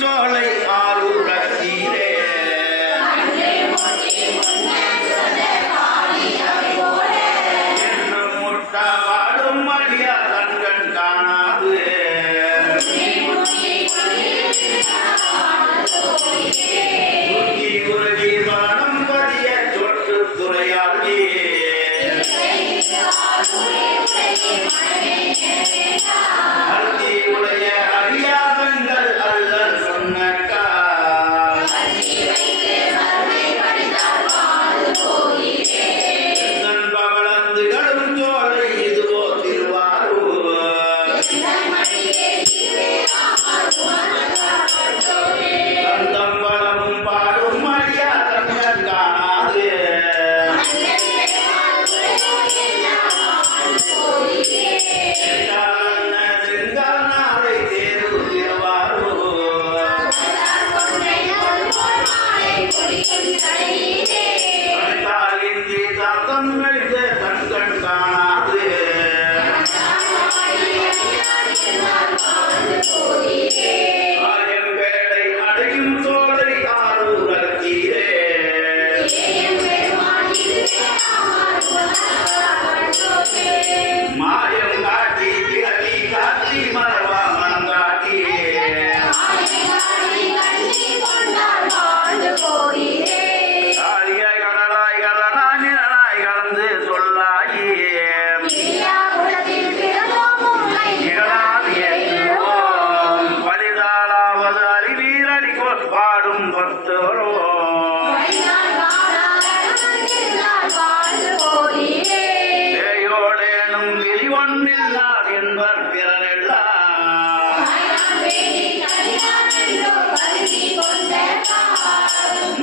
சோலை ஆரூரத்தீரே என்னும் முட்டவாடும் மடியா தன்கண் காணாது உருகி வானம் பதிய சொட்டு துறையாகி அருதி உடைய அறியாதங்கள் அல்லல் சொன்னக்கா பவளந்துகளும் சோலை இதுவோ திருவாரூர் கந்தம் பலமும் பாடும் மடியா தங்கள் காணாது செங்கானாரை தேரு திருவாரூர் இந்தி தந்தம் கழிந்த தன்கண் காணாது ஆயம் வேடை அடையும் சோலை ஆரூரத்தீரே மாயம் காட்டி கிளவி காட்டி மரவா மனங்காட்டி ஆரியாய் கடலாய் கடலாய் நிழலாய் கலந்து சொல்லாயி இகழாது ஏற்றுவோம் பரிதாளாவது அறிவீரடிக்கோள் பாடும் பக்தரோ பேயோடேனும் விழி ஒன்றில்லார் என்பர் பிறரெல்லாம்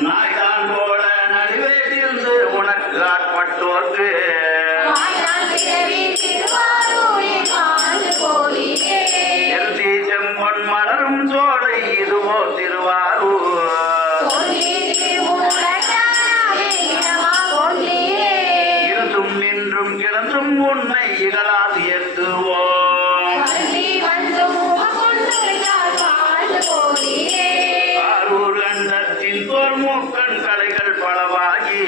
நாய்தான் போல நடுவேட்டிருந்து உனக்கு ஆட்பட்டோர்க்கு எழுதி செம்பொன் மலரும் சோலை இதுவோ திருவாரூர் இருந்தும் நின்றும் கிடந்தும் உன்னை இகழாது ஏற்றுவோம் ஆரூர் கண்டத்தின் தோர் மூக்கண் கலைகள் பலவாகி